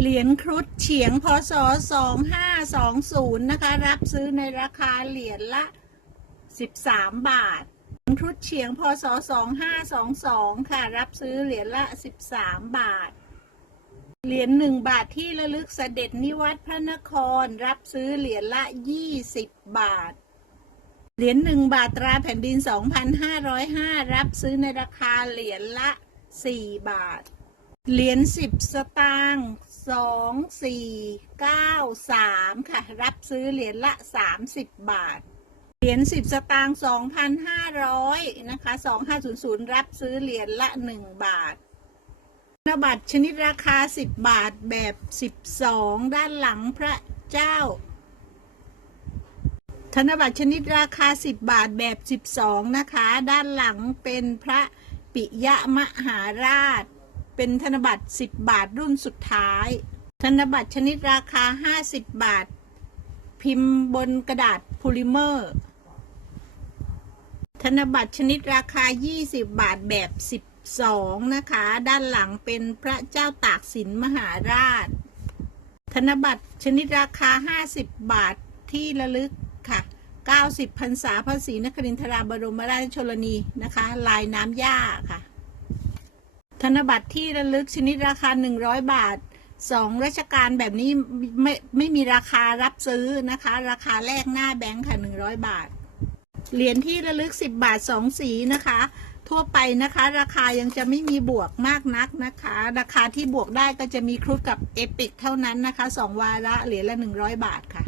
เหรียญครุฑเฉียงพศ 2520 นะคะ รับซื้อในราคาเหรียญละ 13 บาทครุฑเฉียงพศ 2522 ค่ะ รับซื้อเหรียญละ 13 บาท เหรียญหนึ่งบาทที่ระลึกเสด็จนิวัตพระนคร รับซื้อเหรียญละ 20 บาท เหรียญหนึ่งบาทตราแผ่นดิน 2,505 รับซื้อในราคาเหรียญละ 4 บาท เหรียญ10สตางค์2 4 9 3ค่ะ รับซื้อเหรียญละ30บบาท เหรียญ10สตางค์2,500นห้าร้อยนะคะ2500รับซื้อเหรียญละ1บาทธนบัตรชนิดราคา10บบาทแบบ12ด้านหลังพระเจ้า ธนบัตรชนิดราคา10บบาทแบบ12นะคะ ด้านหลังเป็นพระปิยมหาราช เป็นธนบัตร 10 บาทรุ่นสุดท้าย ธนบัตรชนิดราคา 50 บาท พิมพ์บนกระดาษโพลิเมอร์ ธนบัตรชนิดราคา 20 บาทแบบ 12 นะคะ ด้านหลังเป็นพระเจ้าตากสินมหาราช ธนบัตรชนิดราคา 50 บาทที่ระลึกค่ะ90พรรษาพระศรีนครินทราบรมราชชนนีนะคะ ลายน้ำย่าค่ะ ธนบัตรที่ระลึกชนิดราคา 100 บาทสองราชการแบบนี้ไม่ไม่มีราคารับซื้อนะคะ ราคาแลกหน้าแบงค์ค่ะ 100 บาท เหรียญที่ระลึก 10 บาท 2 สีนะคะ ทั่วไปนะคะ ราคายังจะไม่มีบวกมากนักนะคะ ราคาที่บวกได้ก็จะมีครุฑกับเอปิกเท่านั้นนะคะ 2 วาระเหรียญละ 100 บาทค่ะ